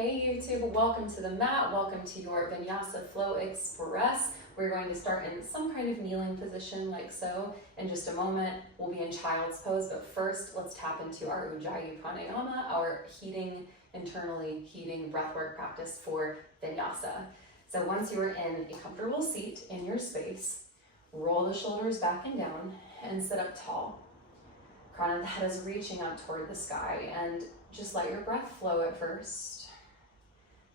Hey YouTube, welcome to the mat. Welcome to your Vinyasa Flow Express. We're going to start in some kind of kneeling position like so. In just a moment, we'll be in child's pose, but first let's tap into our Ujjayi Pranayama, our internally heating breathwork practice for Vinyasa. So once you're in a comfortable seat in your space, roll the shoulders back and down and sit up tall. Crown of the head is reaching up toward the sky, and just let your breath flow at first.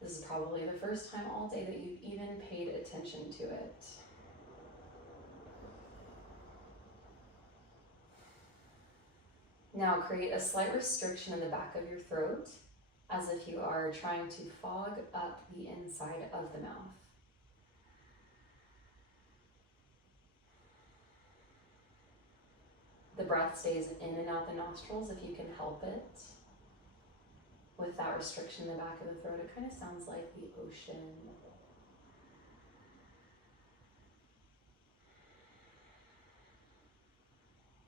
This is probably the first time all day that you've even paid attention to it. Now create a slight restriction in the back of your throat, as if you are trying to fog up the inside of the mouth. The breath stays in and out the nostrils if you can help it. With that restriction in the back of the throat, it kind of sounds like the ocean.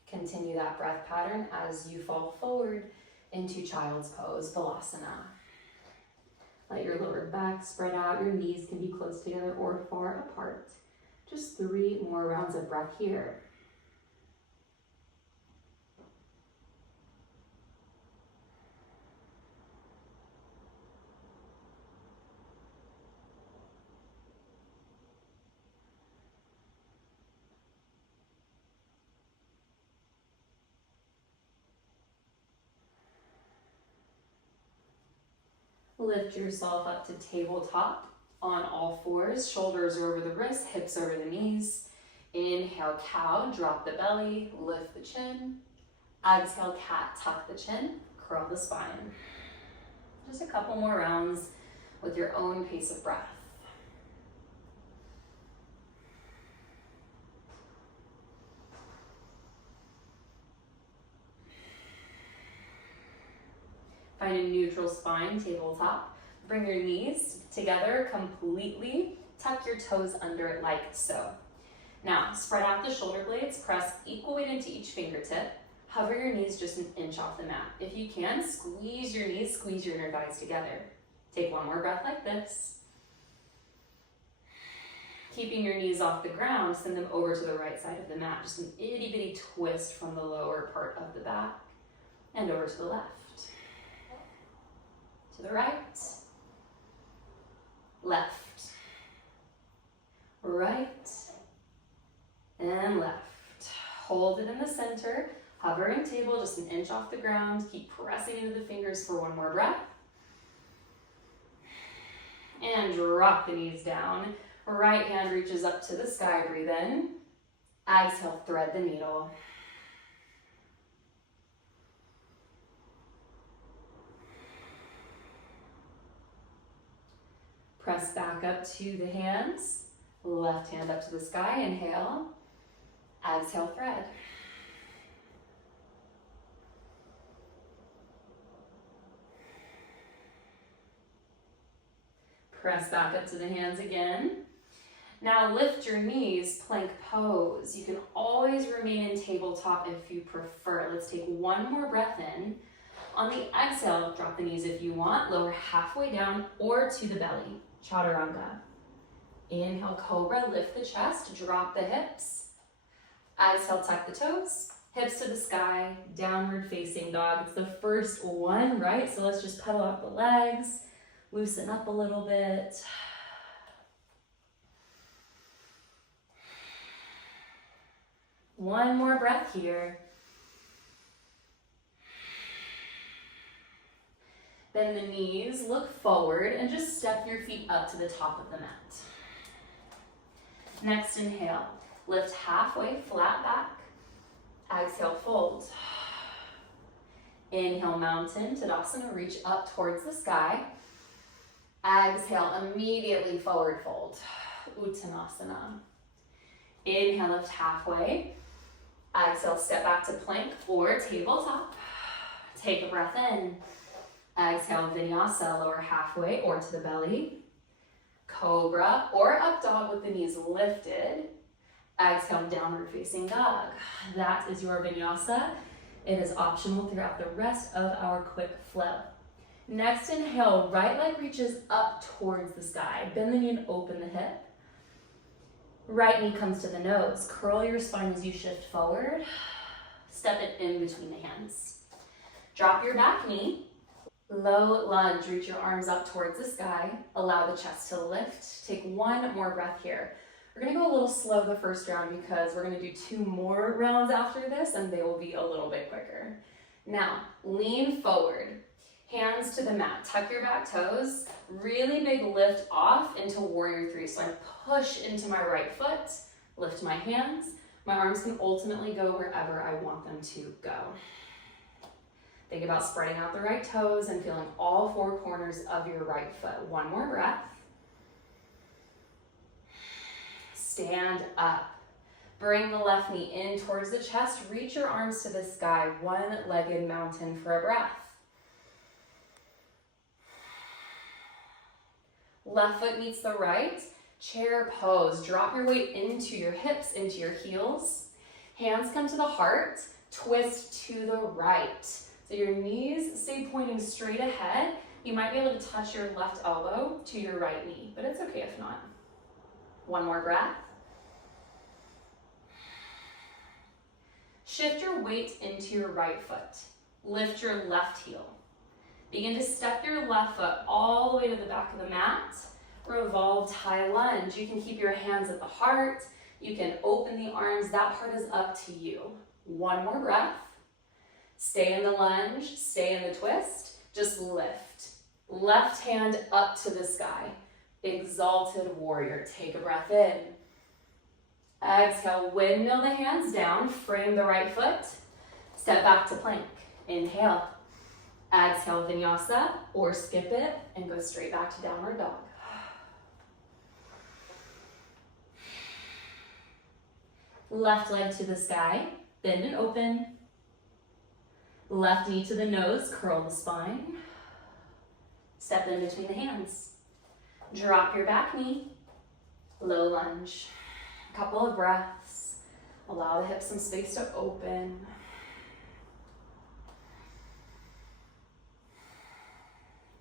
Continue that breath pattern as you fall forward into child's pose, Vinyasa. Let your lower back spread out. Your knees can be close together or far apart. Just 3 more rounds of breath here. Lift yourself up to tabletop on all fours. Shoulders are over the wrists, hips over the knees. Inhale, cow, drop the belly, lift the chin. Exhale, cat, tuck the chin, curl the spine. Just a couple more rounds with your own pace of breath. Find a neutral spine, tabletop. Bring your knees together completely. Tuck your toes under it like so. Now, spread out the shoulder blades, press equal weight into each fingertip. Hover your knees just an inch off the mat. If you can, squeeze your knees, squeeze your inner thighs together. Take one more breath like this. Keeping your knees off the ground, send them over to the right side of the mat. Just an itty bitty twist from the lower part of the back and over to the left. To the right, left, right, and left. Hold it in the center, hovering table just an inch off the ground. Keep pressing into the fingers for one more breath. And drop the knees down. Right hand reaches up to the sky, breathe in. Exhale, thread the needle. Press back up to the hands. Left hand up to the sky, inhale. Exhale, thread. Press back up to the hands again. Now lift your knees, plank pose. You can always remain in tabletop if you prefer. Let's take one more breath in. On the exhale, drop the knees if you want. Lower halfway down or to the belly. Chaturanga. Inhale, cobra, lift the chest, drop the hips. Exhale, tuck the toes, hips to the sky, downward facing dog. It's the first one, right? So let's just pedal out the legs, loosen up a little bit. One more breath here. Bend the knees, look forward, and just step your feet up to the top of the mat. Next, inhale. Lift halfway, flat back. Exhale, fold. Inhale, mountain, Tadasana, reach up towards the sky. Exhale, immediately forward fold. Uttanasana. Inhale, lift halfway. Exhale, step back to plank or tabletop. Take a breath in. Exhale, Vinyasa, lower halfway or to the belly. Cobra or up dog with the knees lifted. Exhale, downward facing dog. That is your Vinyasa. It is optional throughout the rest of our quick flow. Next inhale, right leg reaches up towards the sky. Bend the knee and open the hip. Right knee comes to the nose. Curl your spine as you shift forward. Step it in between the hands. Drop your back knee. Low lunge, reach your arms up towards the sky. Allow the chest to lift. Take one more breath here. We're gonna go a little slow the first round because we're gonna do 2 more rounds after this and they will be a little bit quicker. Now, lean forward, hands to the mat. Tuck your back toes, really big lift off into warrior 3. So I push into my right foot, lift my hands. My arms can ultimately go wherever I want them to go. Think about spreading out the right toes and feeling all 4 corners of your right foot. One more breath. Stand up. Bring the left knee in towards the chest. Reach your arms to the sky. One-legged mountain for a breath. Left foot meets the right. Chair pose. Drop your weight into your hips, into your heels. Hands come to the heart. Twist to the right. So your knees stay pointing straight ahead. You might be able to touch your left elbow to your right knee, but it's okay if not. One more breath. Shift your weight into your right foot. Lift your left heel. Begin to step your left foot all the way to the back of the mat. Revolved high lunge. You can keep your hands at the heart. You can open the arms. That part is up to you. One more breath. Stay in the lunge, stay in the twist. Just lift. Left hand up to the sky. Exalted warrior. Take a breath in. Exhale, windmill the hands down, frame the right foot, step back to plank. Inhale. Exhale, vinyasa, or skip it and go straight back to downward dog. Left leg to the sky, bend and open. Left knee to the nose, curl the spine. Step in between the hands. Drop your back knee, low lunge. Couple of breaths. Allow the hips some space to open.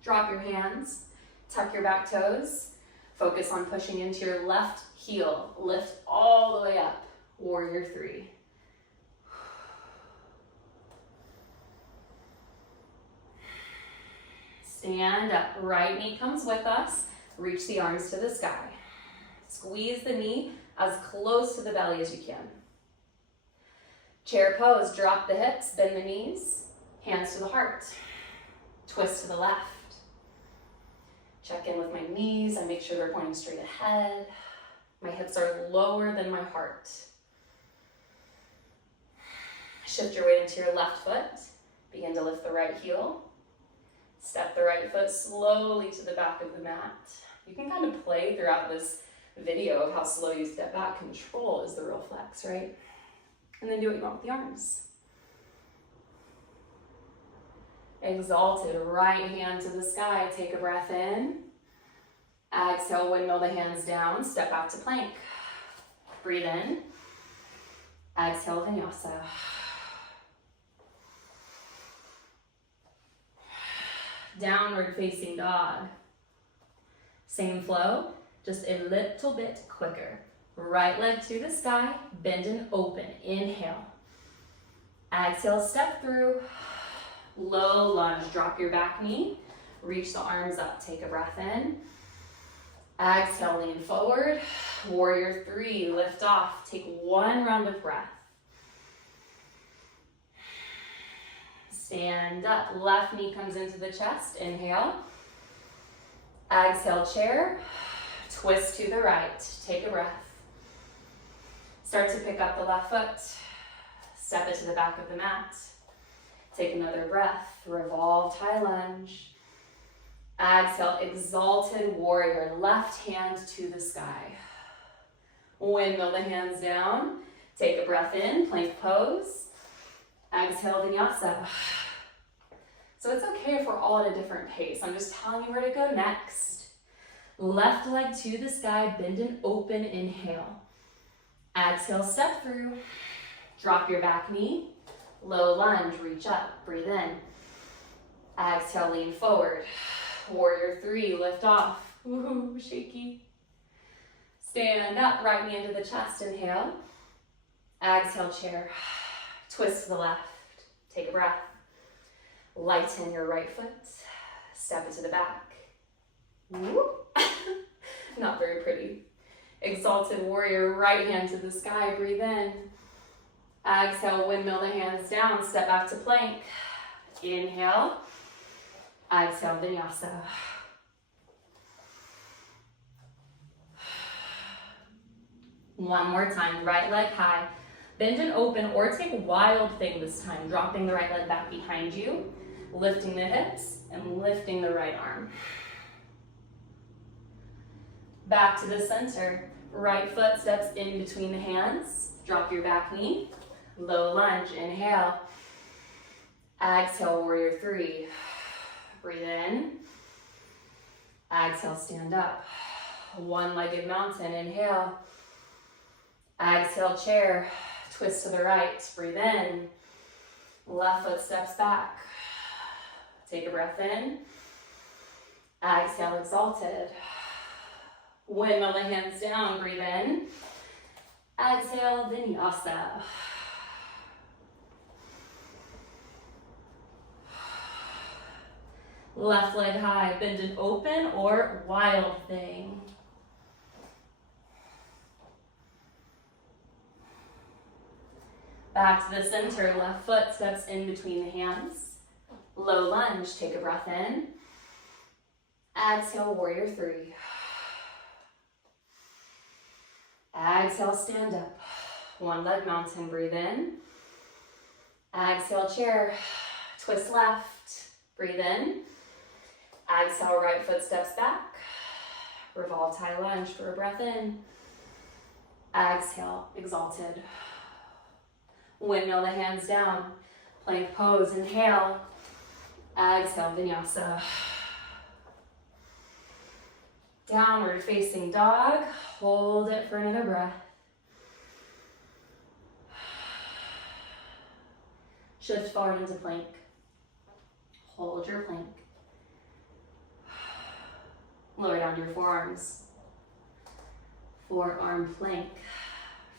Drop your hands, tuck your back toes. Focus on pushing into your left heel. Lift all the way up. Warrior 3. Stand up. Right knee comes with us. Reach the arms to the sky. Squeeze the knee as close to the belly as you can. Chair pose, drop the hips, bend the knees, hands to the heart. Twist to the left. Check in with my knees, I make sure they're pointing straight ahead. My hips are lower than my heart. Shift your weight into your left foot. Begin to lift the right heel. Step the right foot slowly to the back of the mat. You can kind of play throughout this video of how slow you step back. Control is the real flex, right? And then do what you want with the arms. Exalted, right hand to the sky. Take a breath in. Exhale, windmill the hands down. Step back to plank. Breathe in. Exhale, vinyasa. Downward facing dog. Same flow. Just a little bit quicker. Right leg to the sky, bend and open. Inhale. Exhale, step through. Low lunge, drop your back knee. Reach the arms up, take a breath in. Exhale, lean forward. Warrior 3, lift off. Take one round of breath. Stand up, left knee comes into the chest. Inhale. Exhale, chair. Twist to the right, take a breath. Start to pick up the left foot. Step it to the back of the mat. Take another breath, revolved high lunge. Exhale, exalted warrior, left hand to the sky. Windmill the hands down. Take a breath in, plank pose. Exhale, vinyasa. So it's okay if we're all at a different pace. I'm just telling you where to go next. Left leg to the sky, bend and open, inhale. Exhale, step through. Drop your back knee. Low lunge, reach up, breathe in. Exhale, lean forward. Warrior 3, lift off. Woohoo, shaky. Stand up, right knee into the chest, inhale. Exhale, chair. Twist to the left. Take a breath. Lighten your right foot. Step it to the back. Whoop. Not very pretty. Exalted warrior, right hand to the sky, breathe in. Exhale, windmill the hands down, step back to plank. Inhale. Exhale, vinyasa. One more time, right leg high. Bend and open, or take wild thing this time, dropping the right leg back behind you, lifting the hips, and lifting the right arm. Back to the center. Right foot steps in between the hands. Drop your back knee. Low lunge, inhale. Exhale, warrior 3. Breathe in. Exhale, stand up. One-legged mountain, inhale. Exhale, chair. Twist to the right, breathe in. Left foot steps back. Take a breath in. Exhale, exalted. Windmill the hands down, breathe in. Exhale, vinyasa. Left leg high, bend and open, or wild thing. Back to the center, left foot steps in between the hands. Low lunge, take a breath in. Exhale, warrior 3. Exhale, stand up. One leg mountain, breathe in. Exhale, chair. Twist left, breathe in. Exhale, right foot steps back. Revolve high lunge for a breath in. Exhale, exalted. Windmill the hands down. Plank pose, inhale. Exhale, vinyasa. Downward facing dog. Hold it for another breath. Shift forward into plank. Hold your plank. Lower down your forearms. Forearm plank.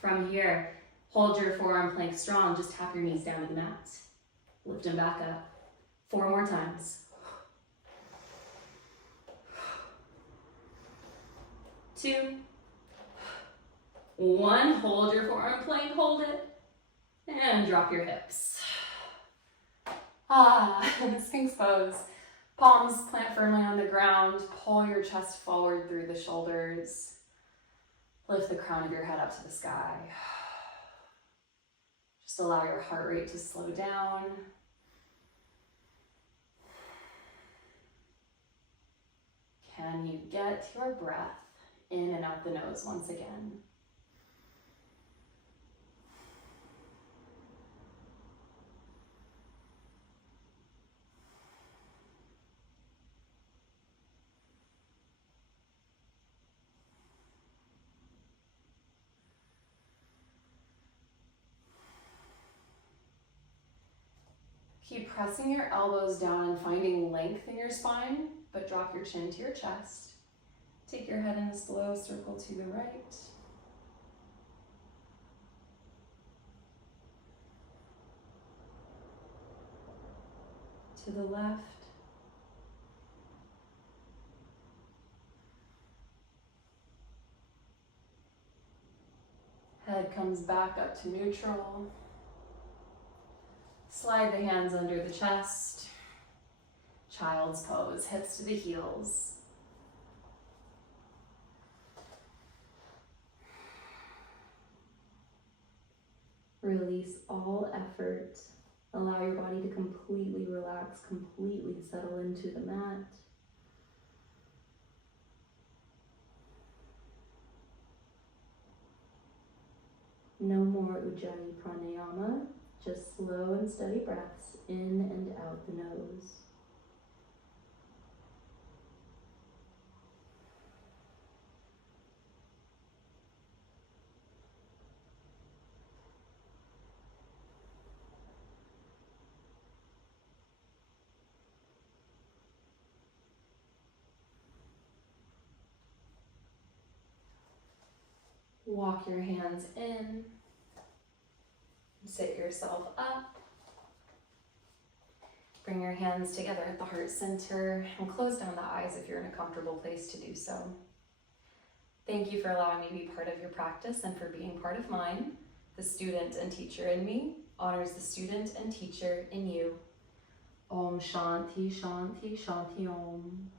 From here, hold your forearm plank strong. Just tap your knees down to the mat. Lift them back up. 4 more times. 2, 1. Hold your forearm plank, hold it. And drop your hips. Sphinx pose. Palms plant firmly on the ground. Pull your chest forward through the shoulders. Lift the crown of your head up to the sky. Just allow your heart rate to slow down. Can you get your breath in and out the nose once again? Keep pressing your elbows down and finding length in your spine, but drop your chin to your chest. Take your head in a slow circle to the right. To the left. Head comes back up to neutral. Slide the hands under the chest. Child's pose, hips to the heels. Release all effort. Allow your body to completely relax, completely settle into the mat. No more Ujjayi Pranayama. Just slow and steady breaths in and out the nose. Walk your hands in. Sit yourself up. Bring your hands together at the heart center and close down the eyes if you're in a comfortable place to do so. Thank you for allowing me to be part of your practice and for being part of mine. The student and teacher in me honors the student and teacher in you. Om Shanti Shanti Shanti Om.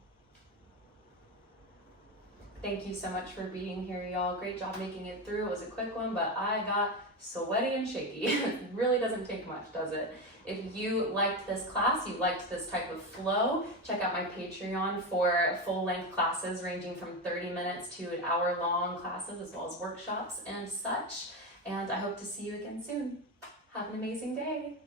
Thank you so much for being here, y'all. Great job making it through. It was a quick one, but I got sweaty and shaky. It really doesn't take much, does it? If you liked this class, you liked this type of flow, check out my Patreon for full-length classes ranging from 30 minutes to an hour-long classes, as well as workshops and such. And I hope to see you again soon. Have an amazing day.